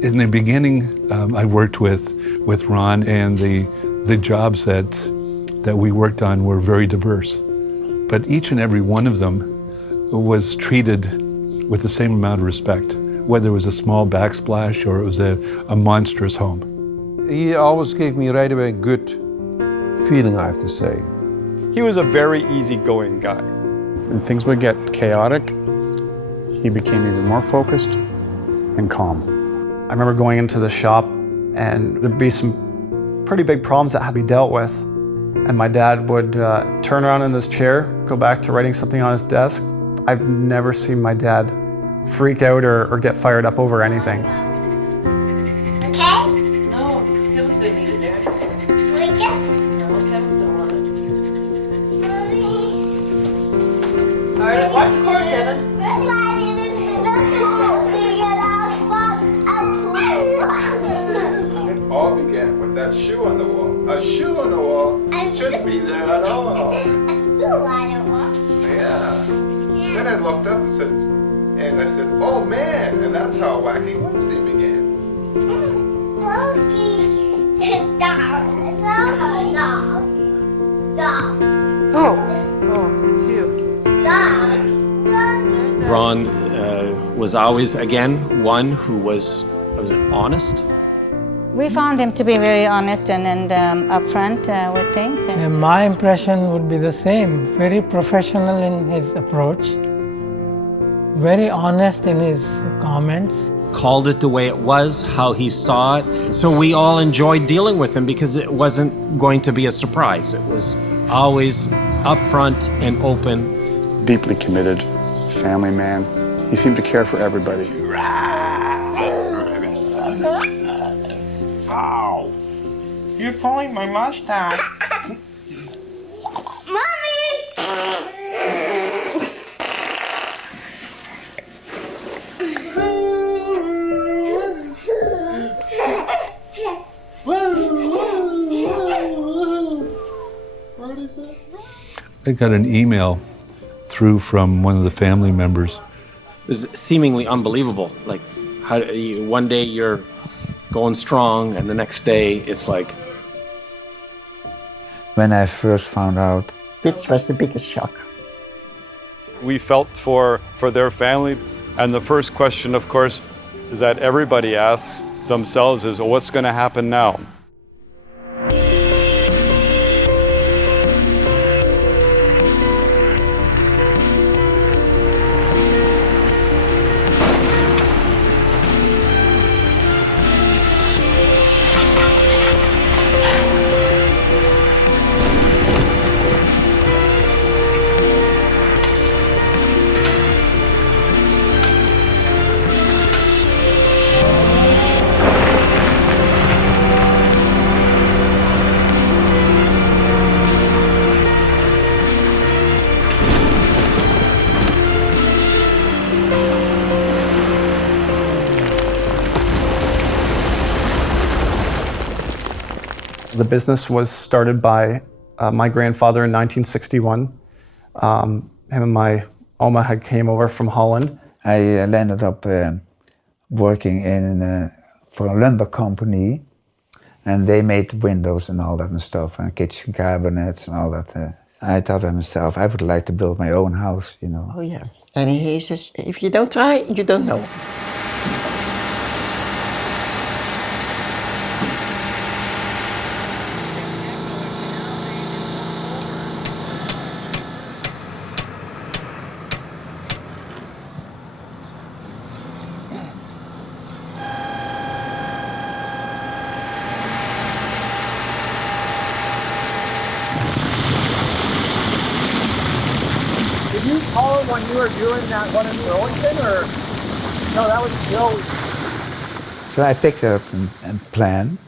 In the beginning, I worked with Ron, and the jobs that we worked on were very diverse. But each and every one of them was treated with the same amount of respect, whether it was a small backsplash or it was a monstrous home. He always gave me right away a good feeling, I have to say. He was a very easygoing guy. When things would get chaotic, he became even more focused and calm. I remember going into the shop and there'd be some pretty big problems that had to be dealt with. And my dad would turn around in his chair, go back to writing something on his desk. I've never seen my dad freak out or get fired up over anything. Okay? No, Kevin's gonna need it, Derek. Drink it? No, Kevin's gonna want it. All right, watch the cord, Kevin. It all began with that shoe on the wall. A shoe on the wall shouldn't be there at all. Yeah. Then I looked up and I said, oh man, and that's how Wacky Wednesday began. Oh, it's you. Ron was always, again, one who was honest. We found him to be very honest and upfront with things. And my impression would be the same. Very professional in his approach, very honest in his comments. Called it the way it was, how he saw it. So we all enjoyed dealing with him because it wasn't going to be a surprise. It was always upfront and open. Deeply committed, family man. He seemed to care for everybody. Ow! You're pulling my mustache. I got an email through from one of the family members. It was seemingly unbelievable. Like, how one day you're going strong, and the next day it's like... When I first found out, which was the biggest shock. We felt for their family, and the first question, of course, is that everybody asks themselves is, well, what's going to happen now? The business was started by my grandfather in 1961. Him and my Oma had came over from Holland. I ended up working for a lumber company, and they made windows and all that and stuff, and kitchen cabinets and all that. I thought to myself, I would like to build my own house, you know. Oh yeah, and he says, if you don't try, you don't know. Did you call when you were doing that one in Burlington, or no? That was Joe. So I picked up a plan,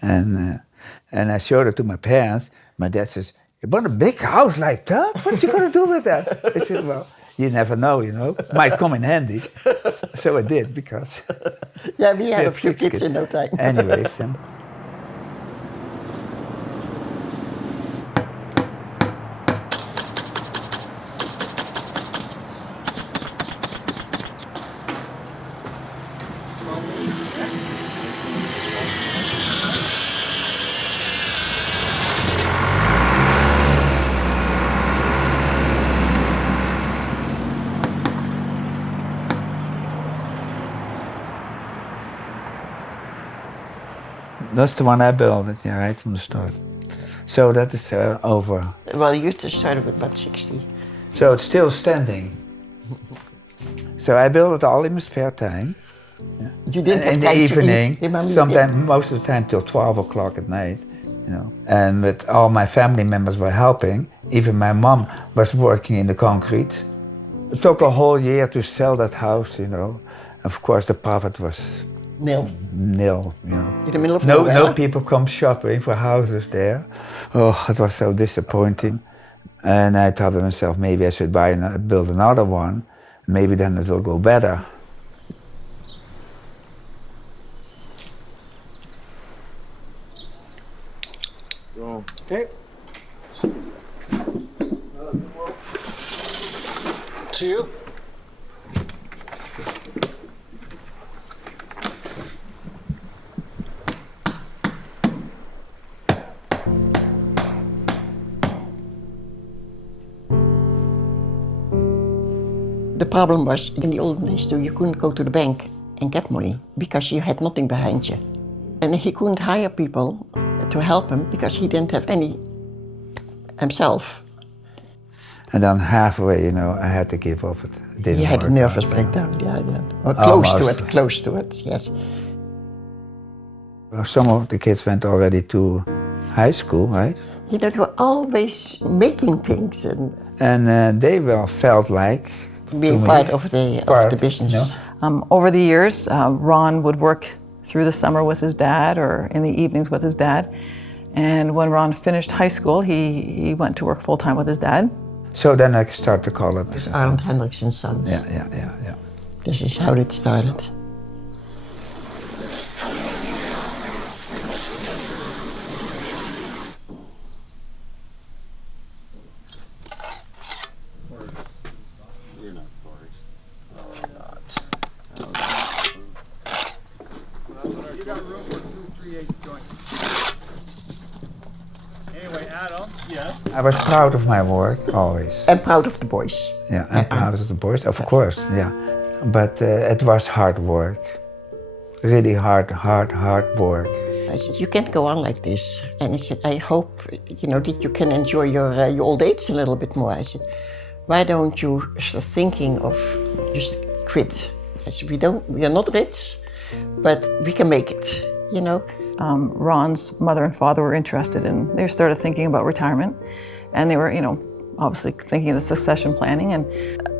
and I showed it to my parents. My dad says, "You want a big house like that? What you gonna do with that?" I said, "Well, you never know, you know. Might come in handy." So I did, because yeah, we had a few kids in no time. Anyways. That's the one I built, yeah, right from the start. So that is over. Well, you just started with about 60. So it's still standing. So I built it all in my spare time. Yeah. You didn't have in time the evening, to eat. sometimes, most of the time till 12 o'clock at night, you know. And with all my family members were helping. Even my mom was working in the concrete. It took a whole year to sell that house, you know. Of course, the profit was nil, you know. In the middle of no nowhere. people come shopping for houses there. Oh, it was so disappointing. And I thought to myself, maybe I should build another one. Maybe then it will go better. Okay. To you. The problem was, in the olden days too, you couldn't go to the bank and get money because you had nothing behind you. And he couldn't hire people to help him because he didn't have any himself. And then halfway, you know, I had to give up. It didn't He had a work nervous out. breakdown, yeah. Or Almost. close to it, yes. Some of the kids went already to high school, right? You know, they were always making things And they felt like being part of the business. You know? Over the years, Ron would work through the summer with his dad or in the evenings with his dad. And when Ron finished high school, he went to work full-time with his dad. So then I started to call it. It's Arnold Hendriks and Sons. Yeah. This is how it started. I was proud of my work, always. And proud of the boys. Yeah, I'm proud of the boys, of course, yeah. But it was hard work. Really hard work. I said, you can't go on like this. And I said, I hope, you know, that you can enjoy your old age a little bit more. I said, why don't you start thinking of just quit? I said, we are not rich, but we can make it, you know. Ron's mother and father were interested and they started thinking about retirement. And they were, you know, obviously thinking of the succession planning. And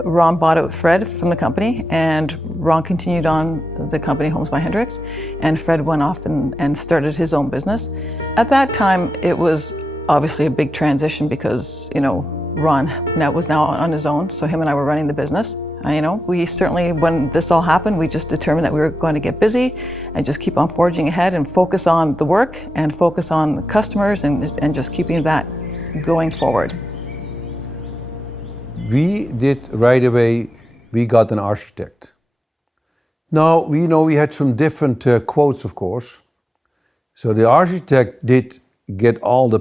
Ron bought out Fred from the company, and Ron continued on the company Homes by Hendriks, and Fred went off and started his own business. At that time, it was obviously a big transition because, you know, Ron was now on his own, so him and I were running the business. You know, we certainly, when this all happened, we just determined that we were going to get busy and just keep on forging ahead and focus on the work and focus on the customers and just keeping that going forward. We did right away, we got an architect. Now, we had some different quotes, of course. So the architect did get all the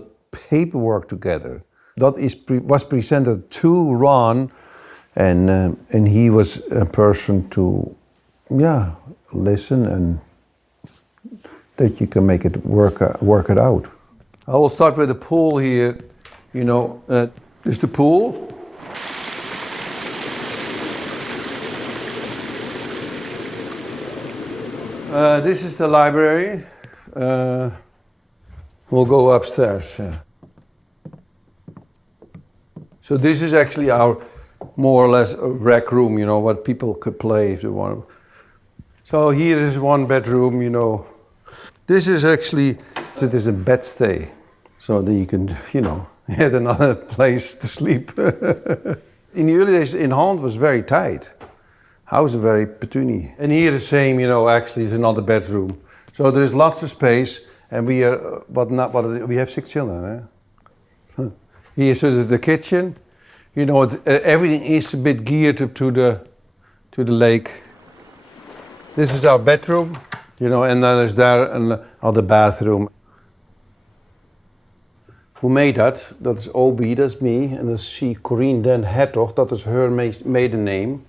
paperwork together. That was presented to Ron, and he was a person to, listen and that you can make it work it out. I will start with the pool here. You know, this is the pool. This is the library. We'll go upstairs. So this is actually our more or less a rec room, you know, what people could play if they want. So here is one bedroom, you know. This is actually, it is a bed stay. So that you can, you know, get another place to sleep. In the early days, in Holland was very tight. House very petunie. And here the same, you know, actually is another bedroom. So there's lots of space, and we are, we have 6 children, eh? Here, so the kitchen, you know, everything is a bit geared to the lake. This is our bedroom, you know, and then there's there another bathroom. Who made that? Dat is Obi, dat is me, and dat is she, Corine Den Hertog, dat is her maiden name.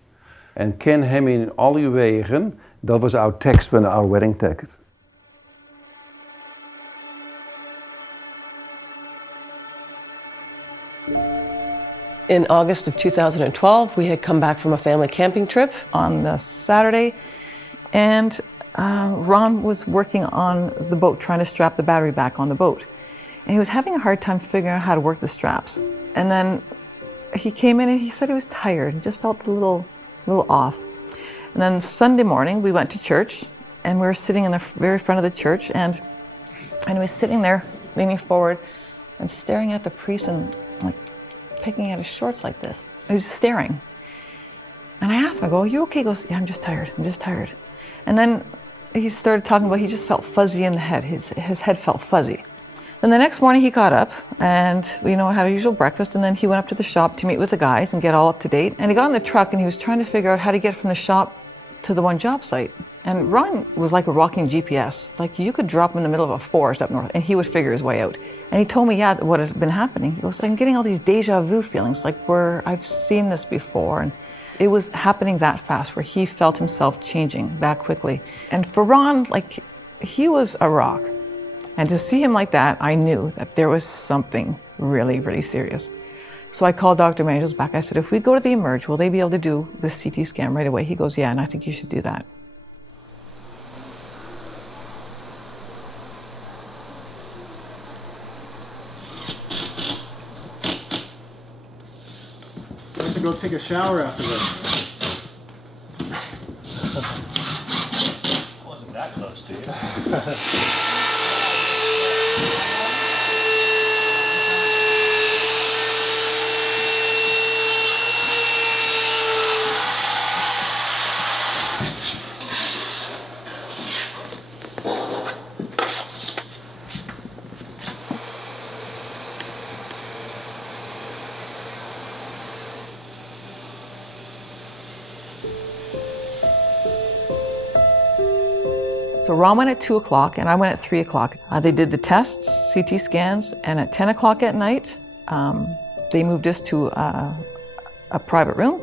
En ken hem in al uw wegen, dat was our text, our wedding text. In August of 2012, we had come back from a family camping trip. On the Saturday, and Ron was working on the boat, trying to strap the battery back on the boat. And he was having a hard time figuring out how to work the straps. And then he came in and he said he was tired and just felt a little off. And then Sunday morning, we went to church, and we were sitting in the very front of the church, and he was sitting there, leaning forward and staring at the priest and like picking at his shorts like this. He was staring. And I asked him, I go, "Are you okay?" He goes, "Yeah, I'm just tired. And then he started talking about he just felt fuzzy in the head. His head felt fuzzy. Then the next morning he got up and we had our usual breakfast, and then he went up to the shop to meet with the guys and get all up to date. And he got in the truck and he was trying to figure out how to get from the shop to the one job site. And Ron was like a walking GPS. Like you could drop him in the middle of a forest up north and he would figure his way out. And he told me, what had been happening. He goes, "I'm getting all these deja vu feelings, like where I've seen this before." And it was happening that fast, where he felt himself changing that quickly. And for Ron, like, he was a rock. And to see him like that, I knew that there was something really, really serious. So I called Dr. Manuel's back. I said, "If we go to the Emerge, will they be able to do the CT scan right away?" He goes, "Yeah, and I think you should do that." I have to go take a shower after this. I wasn't that close to you. So Ron went at 2 o'clock and I went at 3 o'clock. They did the tests, CT scans, and at 10 o'clock at night, they moved us to a private room.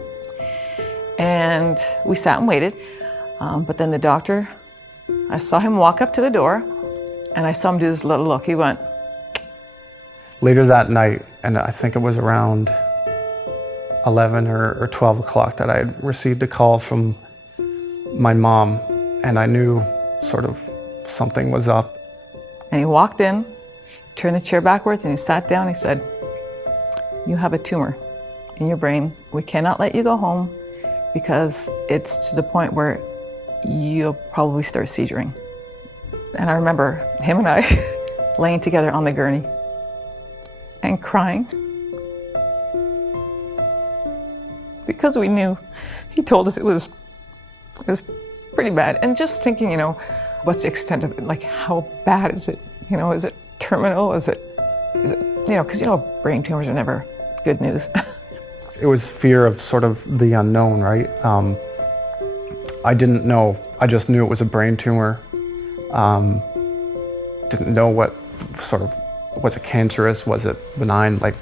And we sat and waited. But then the doctor, I saw him walk up to the door and I saw him do this little look. He went. Later that night, and I think it was around 11 or 12 o'clock, that I had received a call from my mom, and I knew sort of something was up. And he walked in, turned the chair backwards, and he sat down. He said, "You have a tumor in your brain. We cannot let you go home because it's to the point where you'll probably start seizuring." And I remember him and I laying together on the gurney and crying because we knew. He told us it was pretty bad. And just thinking, what's the extent of it? Like, how bad is it? Is it terminal? Is it, because brain tumors are never good news. It was fear of sort of the unknown, right? I didn't know. I just knew it was a brain tumor. Didn't know what sort of, was it cancerous? Was it benign? Like,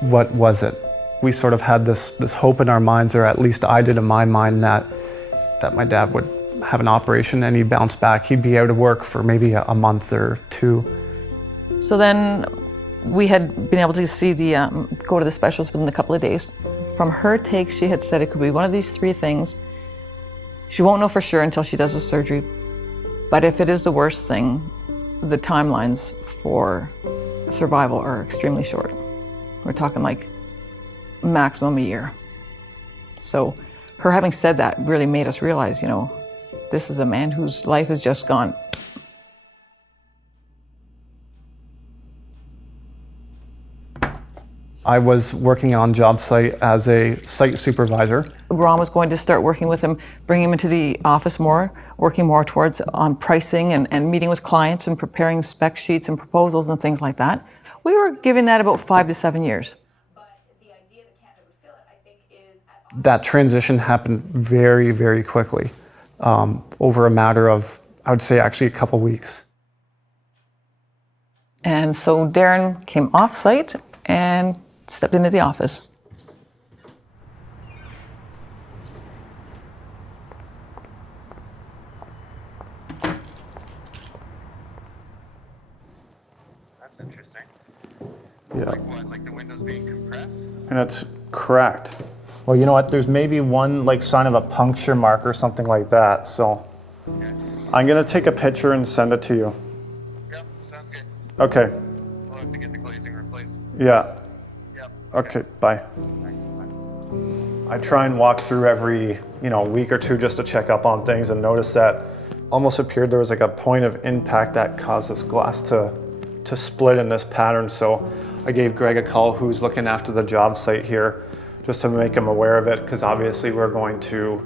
what was it? We sort of had this hope in our minds, or at least I did in my mind, that my dad would have an operation and he'd bounce back. He'd be out of work for maybe a month or two. So then we had been able to see go to the specialist within a couple of days. From her take, she had said it could be one of these three things. She won't know for sure until she does the surgery. But if it is the worst thing, the timelines for survival are extremely short. We're talking like maximum a year. So her having said that really made us realize, this is a man whose life has just gone. I was working on job site as a site supervisor. Ron was going to start working with him, bring him into the office more, working more towards on pricing and meeting with clients and preparing spec sheets and proposals and things like that. We were giving that about 5 to 7 years. That transition happened very, very quickly, over a matter of, I would say, actually a couple weeks. And so Darren came off site and stepped into the office. That's interesting. Yeah. Like what? Like the windows being compressed? And it's cracked. Well, you know what? There's maybe one like sign of a puncture mark or something like that. So I'm gonna take a picture and send it to you. Yep, sounds good. Okay. We'll have to get the glazing replaced. Yeah. Yep. Okay. Bye. Thanks. Bye. I try and walk through every week or two just to check up on things, and notice that almost appeared there was like a point of impact that caused this glass to split in this pattern. So I gave Greg a call, who's looking after the job site here, just to make him aware of it, because obviously we're going to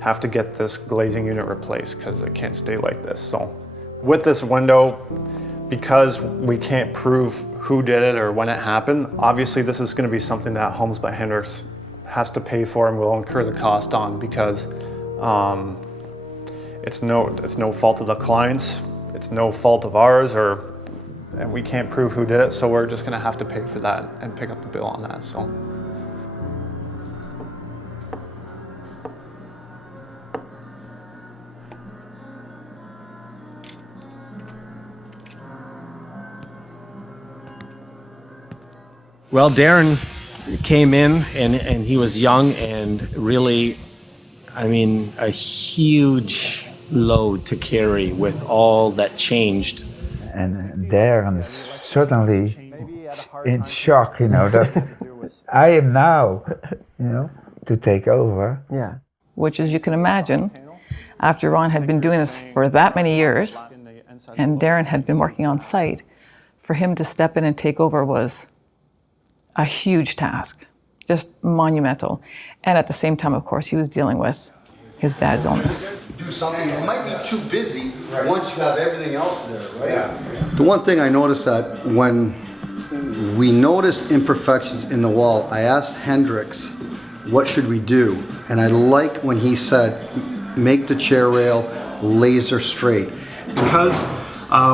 have to get this glazing unit replaced because it can't stay like this. So with this window, because we can't prove who did it or when it happened, obviously this is going to be something that Homes by Hendriks has to pay for and will incur the cost on, because it's no fault of the clients, it's no fault of ours, and we can't prove who did it, so we're just going to have to pay for that and pick up the bill on that. So. Well, Darren came in and he was young and really, I mean, a huge load to carry with all that changed. And Darren is certainly in shock, that I am now, to take over. Yeah. Which, as you can imagine, after Ron had been doing this for that many years, and Darren had been working on site, for him to step in and take over was a huge task, just monumental. And at the same time, of course, he was dealing with his dad's illness. Do something, you might be too busy once you have everything else there, right? Yeah. The one thing I noticed that when we noticed imperfections in the wall, I asked Hendriks, what should we do? And I like when he said, make the chair rail laser straight. Because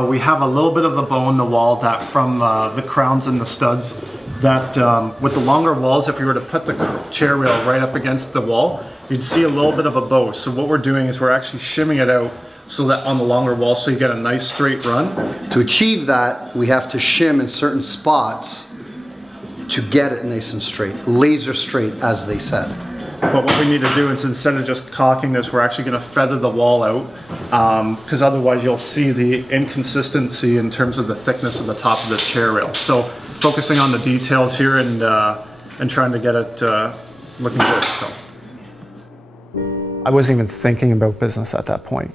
we have a little bit of the bow in the wall that from the crowns and the studs, that with the longer walls, if you were to put the chair rail right up against the wall, you'd see a little bit of a bow. So what we're doing is we're actually shimming it out so that on the longer wall, so you get a nice straight run. To achieve that, we have to shim in certain spots to get it nice and straight, laser straight, as they said. But what we need to do is, instead of just caulking this, we're actually going to feather the wall out, because otherwise you'll see the inconsistency in terms of the thickness of the top of the chair rail. So focusing on the details here and trying to get it looking good. So. I wasn't even thinking about business at that point.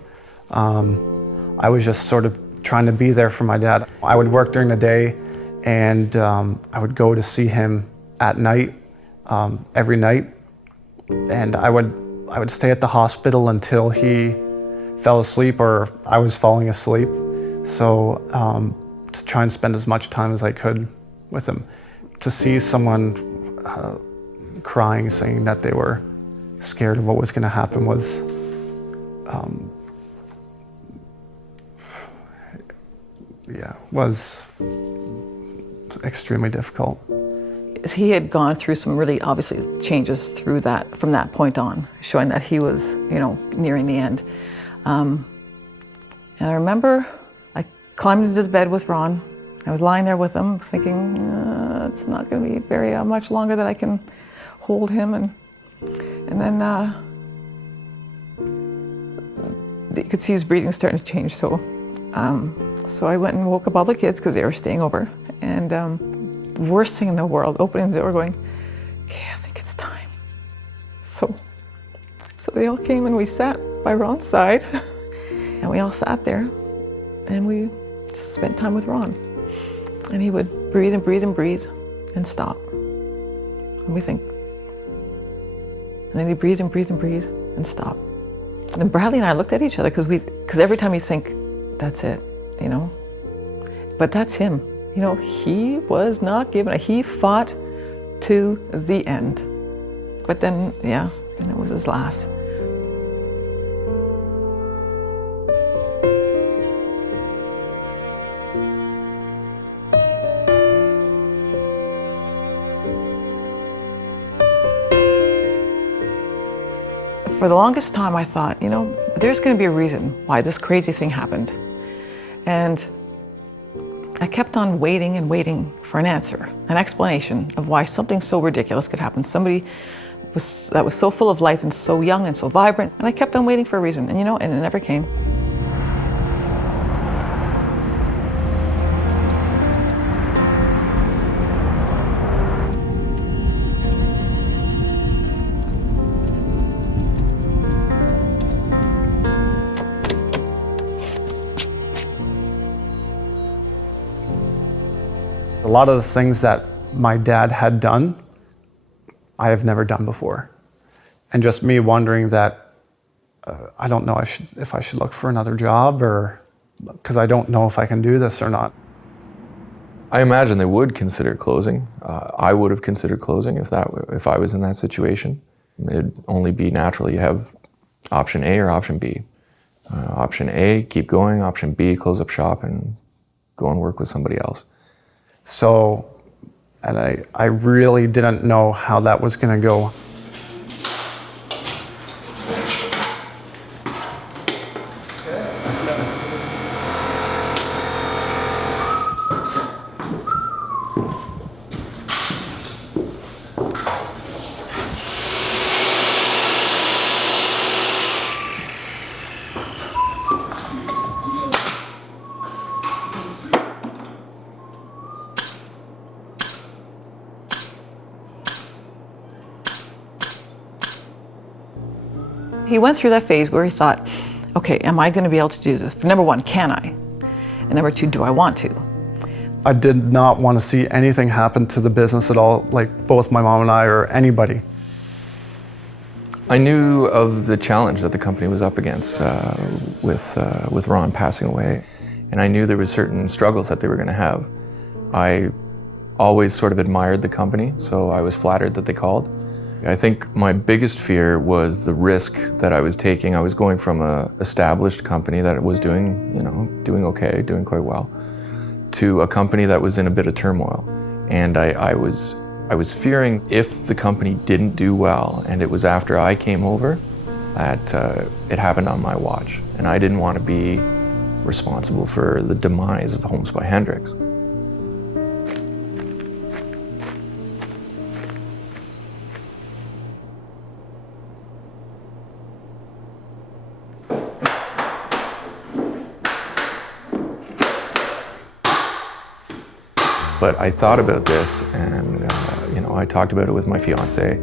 I was just sort of trying to be there for my dad. I would work during the day, and I would go to see him at night, every night. And I would stay at the hospital until he fell asleep or I was falling asleep. So to try and spend as much time as I could with him. To see someone crying, saying that they were scared of what was going to happen was extremely difficult. He had gone through some really obviously changes from that point on, showing that he was, nearing the end. And I remember I climbed into the bed with Ron. I was lying there with him thinking, it's not going to be very much longer that I can hold him. And then you could see his breathing starting to change. So I went and woke up all the kids because they were staying over. And worst thing in the world, opening the door going, okay, I think it's time. So they all came and we sat by Ron's side. And we all sat there and we spent time with Ron. And he would breathe and breathe and breathe and stop. And we think, and then he'd breathe and breathe and breathe and stop. And then Bradley and I looked at each other because every time you think, that's it, But that's him. He was not given it. He fought to the end. But then, and it was his last. For the longest time I thought, there's going to be a reason why this crazy thing happened. And I kept on waiting and waiting for an answer, an explanation of why something so ridiculous could happen. Somebody that was so full of life and so young and so vibrant, and I kept on waiting for a reason, and and it never came. A lot of the things that my dad had done, I have never done before. And just me wondering that, I don't know if I should look for another job, or because I don't know if I can do this or not. I imagine they would consider closing. I would have considered closing if I was in that situation. It'd only be natural. You have option A or option B. Option A, keep going. Option B, close up shop and go and work with somebody else. So, and I really didn't know how that was going to go. He went through that phase where he thought, okay, am I going to be able to do this? Number one, can I? And number two, do I want to? I did not want to see anything happen to the business at all, like both my mom and I or anybody. I knew of the challenge that the company was up against with Ron passing away, and I knew there were certain struggles that they were going to have. I always sort of admired the company, so I was flattered that they called. I think my biggest fear was the risk that I was taking. I was going from an established company that was doing okay, doing quite well, to a company that was in a bit of turmoil. And I was fearing if the company didn't do well, and it was after I came over, that it happened on my watch. And I didn't want to be responsible for the demise of Homes by Hendriks. But I thought about this, and I talked about it with my fiance.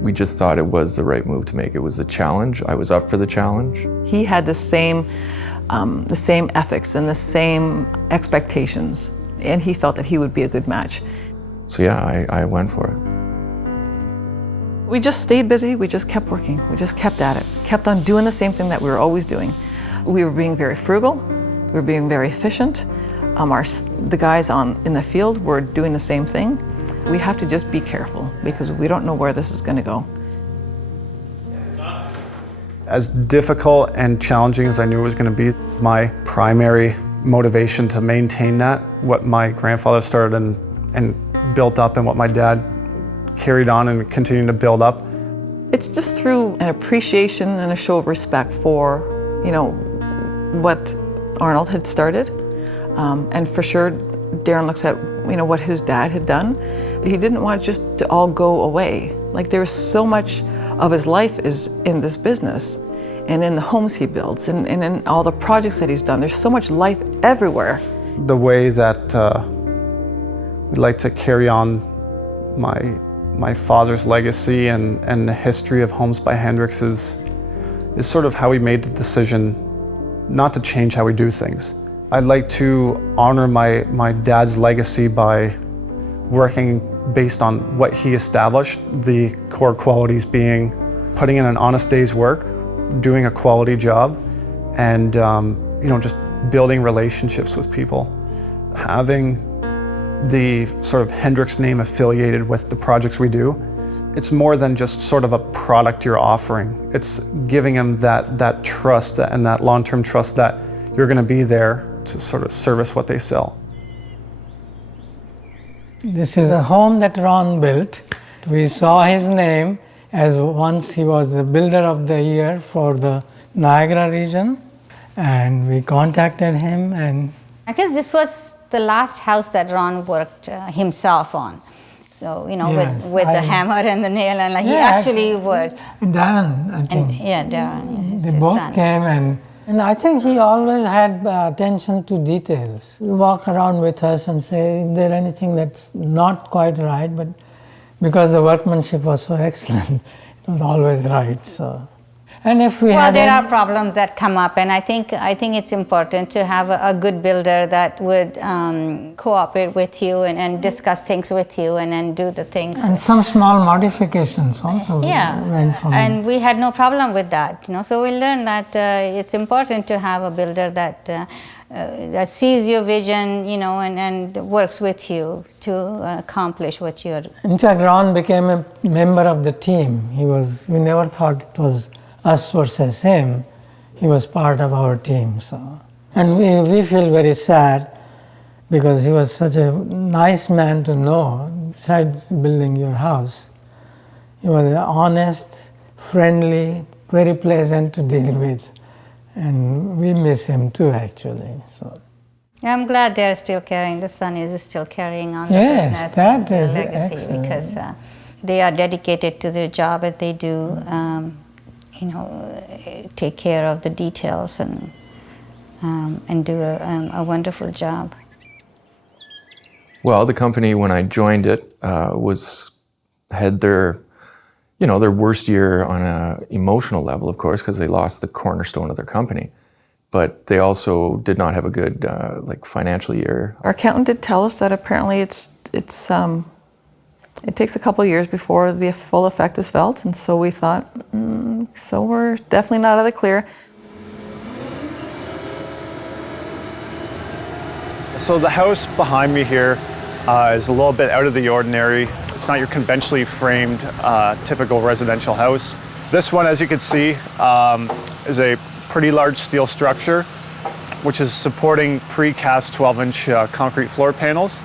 We just thought it was the right move to make. It was a challenge. I was up for the challenge. He had the same ethics and the same expectations, and he felt that he would be a good match. So yeah, I went for it. We just stayed busy. We just kept working. We just kept at it. Kept on doing the same thing that we were always doing. We were being very frugal. We were being very efficient. The guys in the field were doing the same thing. We have to just be careful because we don't know where this is going to go. As difficult and challenging as I knew it was going to be, my primary motivation to maintain that, what my grandfather started and built up and what my dad carried on and continued to build up. It's just through an appreciation and a show of respect for, what Arnold had started. And for sure, Darren looks at what his dad had done. He didn't want it just to all go away. Like there's so much of his life is in this business, and in the homes he builds, and in all the projects that he's done. There's so much life everywhere. The way that we'd like to carry on my father's legacy and the history of Homes by Hendriks is sort of how we made the decision not to change how we do things. I'd like to honor my dad's legacy by working based on what he established, the core qualities being putting in an honest day's work, doing a quality job, and just building relationships with people. Having the sort of Hendriks name affiliated with the projects we do, it's more than just sort of a product you're offering. It's giving them that trust and that long-term trust that you're going to be there to sort of service what they sell. This is a home that Ron built. We saw his name as once he was the builder of the year for the Niagara region, and we contacted him. And I guess this was the last house that Ron worked himself on. So, you know, Yes, with the hammer and the nail, and like he actually worked. Darren, I think. Darren, They his both son. came, and I think he always had attention to details. He walk around with us and say, if there's anything that's not quite right, but because the workmanship was so excellent, it was always right. So, and if we Well, there are problems that come up, and I think it's important to have a good builder that would cooperate with you and discuss things with you and then do the things. And some small modifications also went from and we had no problem with that, you know. So we learned that it's important to have a builder that sees your vision, you know, and works with you to accomplish what you're. In fact, Ron became a member of the team. We never thought it was us versus him. He was part of our team. So, and we feel very sad because he was such a nice man to know. Besides building your house, he was honest, friendly, very pleasant to deal with, and we miss him too, actually. So. I'm glad they're still carrying. The son is still carrying on the Yes, business, that the is legacy, excellent. because they are dedicated to their job that they do. You know, take care of the details and do a wonderful job. Well, the company, when I joined it, had their worst year on an emotional level, of course, because they lost the cornerstone of their company. But they also did not have a good financial year. Our accountant did tell us that apparently it takes a couple of years before the full effect is felt, and so we thought, so we're definitely not out of the clear. So the house behind me here is a little bit out of the ordinary. It's not your conventionally framed typical residential house. This one, as you can see, is a pretty large steel structure, which is supporting precast 12-inch concrete floor panels.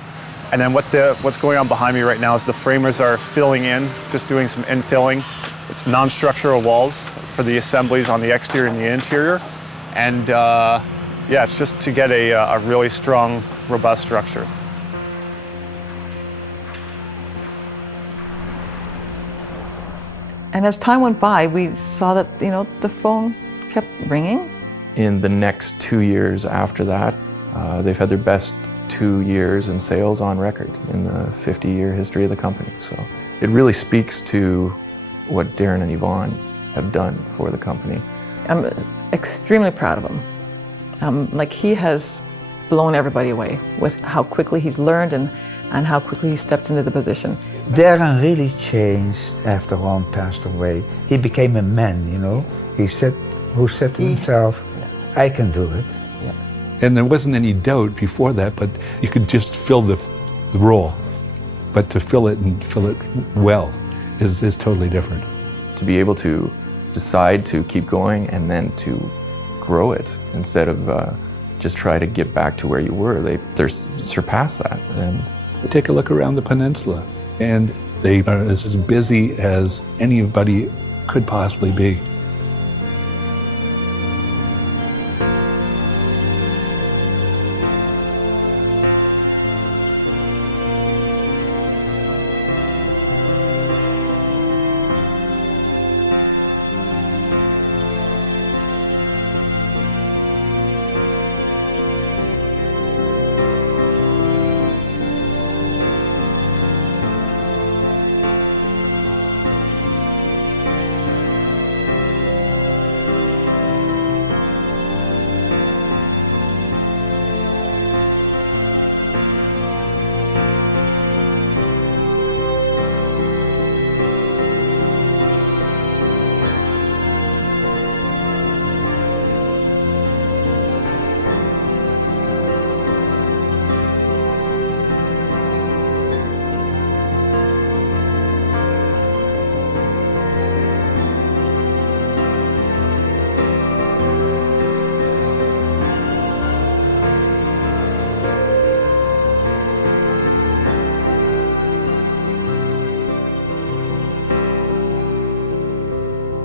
And then what's going on behind me right now is the framers are filling in, just doing some infilling. It's non-structural walls for the assemblies on the exterior and the interior. And it's just to get a really strong, robust structure. And as time went by, we saw that, you know, the phone kept ringing. In the next 2 years after that, they've had their best 2 years in sales on record in the 50-year history of the company. So it really speaks to what Darren and Yvonne have done for the company. I'm extremely proud of him. He has blown everybody away with how quickly he's learned and how quickly he stepped into the position. Darren really changed after Ron passed away. He became a man, you know. He said to himself, I can do it. And there wasn't any doubt before that, but you could just fill the role. But to fill it and fill it well is totally different. To be able to decide to keep going and then to grow it instead of just try to get back to where you were, they're surpassed that. And take a look around the peninsula, and they are as busy as anybody could possibly be.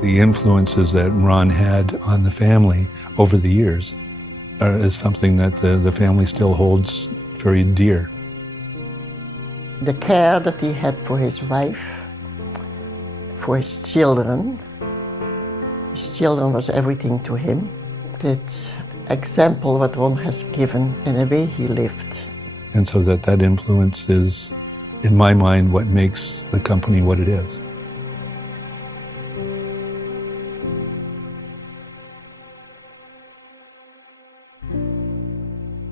The influences that Ron had on the family over the years is something that the family still holds very dear. The care that he had for his wife, for his children was everything to him. That example what Ron has given in the way he lived. And so that influence is, in my mind, what makes the company what it is.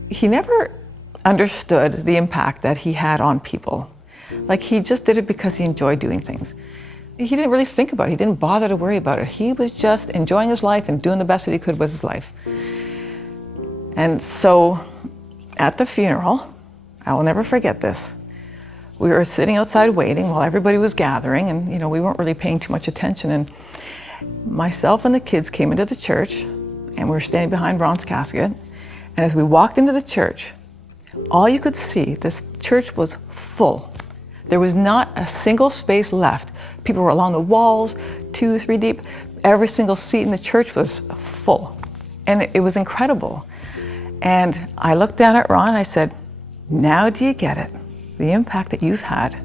He never understood the impact that he had on people. Like, he just did it because he enjoyed doing things. He didn't really think about it. He didn't bother to worry about it. He was just enjoying his life and doing the best that he could with his life. And so at the funeral, I will never forget this. We were sitting outside waiting while everybody was gathering, and we weren't really paying too much attention. And myself and the kids came into the church, and we were standing behind Ron's casket. And as we walked into the church, all you could see, this church was full. There was not a single space left. People were along the walls, 2, 3 deep. Every single seat in the church was full. And it was incredible. And I looked down at Ron and I said, now do you get it? The impact that you've had